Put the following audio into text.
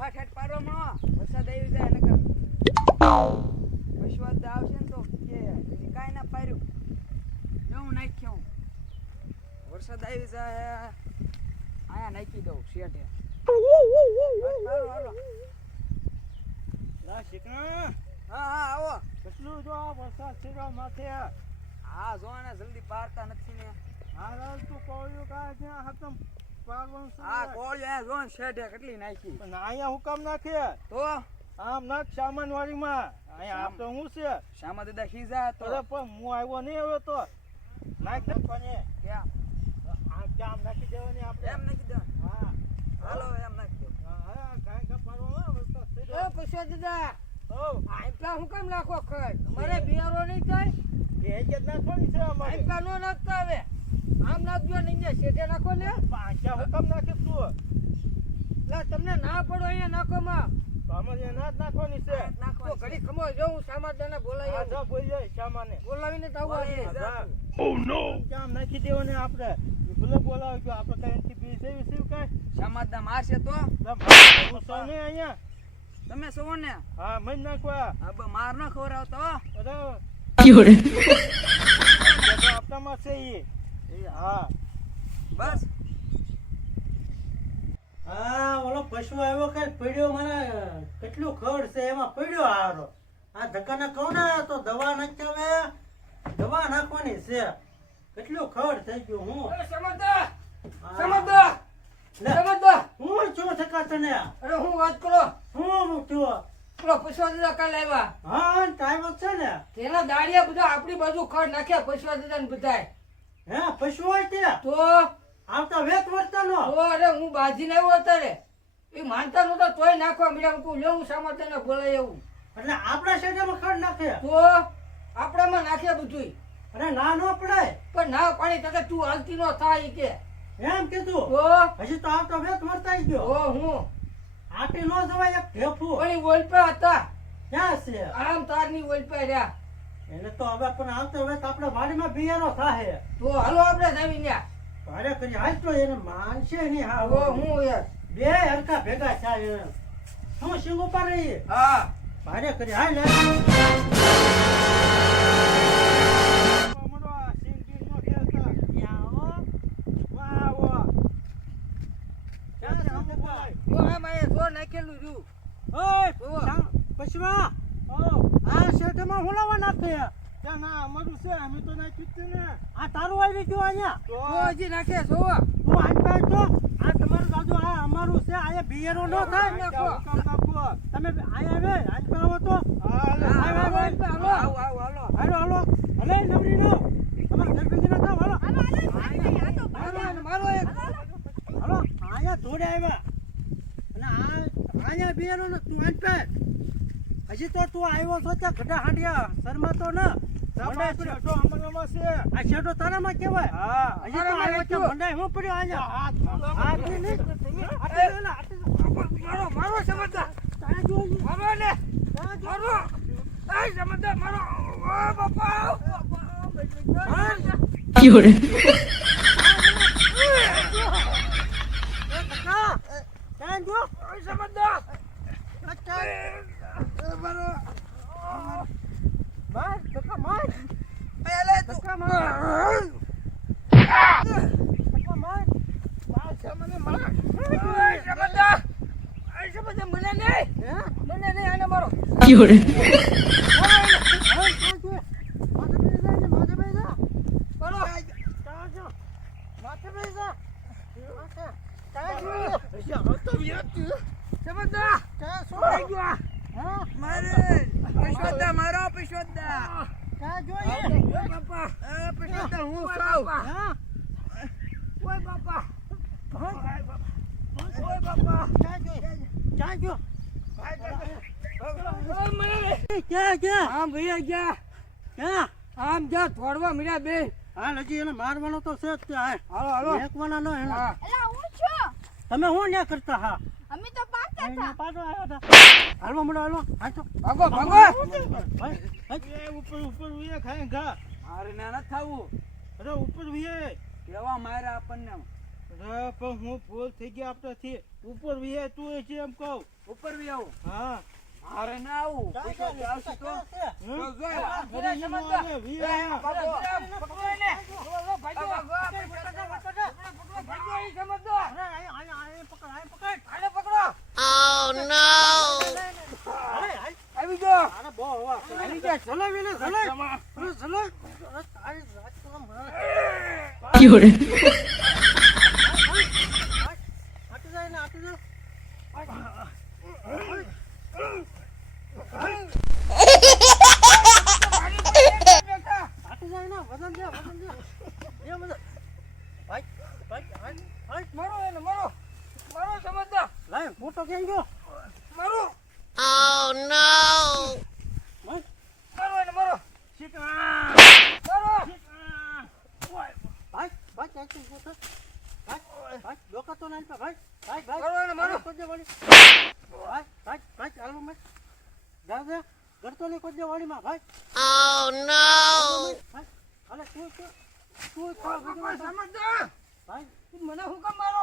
હેઠ પાડવામાં વરસાદ આવી જાય નકર વિશ્વાસ આવશે ને તો કે કાંઈ ના પાડ્યું હું નાખ્યું વરસાદ આવી જાય આયા નાખી દઉં શેઠે હા આવો કેટલું જો વરસાદ છે માથે હા જો ને જલ્દી પાડતા નથી ને હા તું કોળ્યું કાય ત્યાં હતમ પાડવાનું છે હા કોળિયા જો ને શેઠે કેટલી નાખી પણ અહીંયા હું કામ નાખે તો આમ નાખ સામાન વાળીમાં અહીંયા આપ તો હું છે શામા દાદા ખીજા તો અરે પણ હું આવ્યો નહીં આવ્યો તો નાખ નાખવાની ક્યાં આ કામ નાખી દેવાની આપણે એમ નાખી દો હા હાલો એમ નાખી દો હા કાંઈ કા પાડવામાં વરસાદ થઈ ઓ પૈસા દાદા ઓ આઈપલા હું કેમ નાખો ખર અમારે બિયારો નહીં થાય કે જ નાખવાની છે અમારે આઈપલા નો નાખતા હવે આમ નાખજો ને અહીંયા શેઠે નાખો ને પાંચા હું કામ નાખે તું લા તમને ના પડો અહીંયા નાખો માં તો અમારે ના જ નાખવાની છે તો ઘડી ખમો જો હું સામાદાને બોલાવી હા જા બોલ જાય સામાને બોલાવીને તો આવું આજે ઓ નો કામ નાખી દેવાની આપણે ભલે બોલાવ કે આપણે કઈ એનથી બી સેવી સેવ કઈ શામાદા મારશે તો હું સૌ ને અહીંયા તમે સવો ને હા મન નાખવા હવે માર ન ખવડાવતો અરે Fiore. આપણામાં છે એ હા બસ હા ઓલો પશુ આવ્યો કઈ પડ્યો મને કેટલું ખડ છે એમાં પડ્યો હારો આ ધક્કાને કહું ને તો દવા નાખાવે દવા નાખવાની છે કેટલું ખડ થઈ ગયું હું સમજદા હા. સમજદા લે, સમજદા હું છું થકા તને અરે હું વાત કરો હું છું પેલો પૈસા દાદા કાલે આવ્યા હા ટાઈમ જ છે ને તેના દાડિયા બધા આપણી બાજુ ખડ નાખ્યા પૈસા દાદા ને બધાય હે પશુ હોય તે તો આવતા વેત વર્તા નો અરે હું બાજીને આવ્યો અત્યારે એ માનતા નહોતા તોય નાખવા મળ્યા હું લેવું સામાદાને બોલાય એવું એટલે આપણા શેઠામાં ખડ નાખે તો આપણામાં નાખ્યા બધુંય અરે ના નો પડાય પણ ના પાણી તકે તું હાલતી નો થાય ઈ કે એમ કીધું તો હજી તો આવતા વેત વર્તાઈ ગયો ઓ હું આટી નો જવાય એક ઢેફું પણ ઈ ઓલપા હતા ક્યાં છે આમ તારની ઓલપા રહ્યા એને તો હવે પણ આવતો વેત આપણે વાડીમાં બિયારો થાય તો હાલો આપણે જાવી ન્યા ભાડે કરી હાલ તો એને માનશે નહીં હા ઓ હું યાર બે હરકા ભેગા થાય શું સિંગ ઉપર રહી હા ભાડે કરી હાલ લે અમરો સિંગી નો ખેલતા વાહ વાહ ક્યાં છે બોલાય તો આમ આ જો નાખેલું છું ઓય ઓ પછવા ઓ આ શેઠમાં હુલાવા નાખે ત્યાં ના અમારું છે અમે તો નાખ્યું જ છે ને આ તારું આવી ગયું અહીંયા તો તો હજી નાખે જો તું આજ તો આ તમારું દાદુ આ અમારું છે અહીંયા બિયારો ન થાય નાખો. કામ નાખો તમે અહીંયા આવે આજ આવો તો હા લે આવ, આવ, આવ. હાલો આવ આવ હાલો હાલો હાલો હલે નવરી નો તમારે ઘર ભેગી ના થાવ હાલો મારો એક હાલો અહીંયા ધોડે આવ્યા અને આ અહીંયા બિયારો ને તું આજ પે હજી તો તું આવ્યો છો ત્યાં ઘટા હાંડિયા શર્મા તો ના સાબા છે તો અમારામાં છે આ શેઠો તારામાં કેવાય હા હજી તો આવ્યો છે ભંડાઈ હું પડ્યો અહીંયા હાથ હા તું નહીં આટલે વેલા, આટલે મારો મારો સમજદા તારા જોઈ મારો ને મારો એ સમજદા મારો ઓ બાપા Fiore. ક્યાં જો એ સમજદા માર ધક્કા માર પેલે તું ધક્કા માર ધક્કા માર મને માર એ સમજદા મને નહીં હે મને નહીં આને મારો Fiore. મારો સમજદા છોડી ગયો મારે પૈસોદા મારો પૈસોદા ઓય બાપા પૈસોદા હું સાવ ઓય બાપા ઓય બાપા આમ ભૈયા ગયા આમ જા થોડવા મળ્યા બે હજી એને મારવાનો તો છે જ તે. હાલો હાલો ફેંકવાના નો એને. હા એલા હું છું તમે શું ન્યા કરતા હા અમે તો પાછા અહીંયા હતા પાછો આવ્યો હતા હાલવા મળો હાલો હાચો ભાગો ભાગો એ ઉપર ઉપર ઉયે ખાય ઘા મારે ના ન થાવું અરે ઉપર ઉયે કેવા માર્યા આપણને અરે પણ હું ભૂલ થઈ ગઈ આપણાથી ઉપર વિહે તું એ છે એમ કહું ઉપર બી આવું હા મારે ના આવું ચાલ, કોઈ કોઈ આવશે તો હમ? તો જો અરે પેલા ઈ નો સમજદાર. આવે, વિહે આ. પકડો એને. ભાગો, આપણે ભાગો, ઈ સમજદાર. આને પકડો. આવી જાઓ. આને બહુ હવા કરે. આવી જાઓ. ઝલાય વેલે, ઝલાય. આમાં. અરે ઝલાય. અરે તારી રાત તો મારે. આટી જાય ને, આટી જાય. આટી જાય ને, વજન દે, વજન દે. દે વજન. ભાઈ, ભાઈ, ભાઈ, ભાઈ. મારો એને મારો. મારો સમજદાર. લાય, મોટો ક્યાં ગયો? મારો. ભાઈ, મારો એને મારો. શીખા. મારો. ભાઈ, ભાઈ, ચાલતું ઊભો થા. ભાઈ, ભાઈ, ડોકાતો ના આલતા, ભાઈ. ભાઈ, ભાઈ. મારો એને મારો. કોજે વાળી. ભાઈ, ભાઈ, ભાઈ, ચાલો મેં. જા, જા. ગરતો ને કોજે વાળીમાં, ભાઈ. ભાઈ, હાલે, તું સમજદાર. ભાઈ. મને હું કામ મારો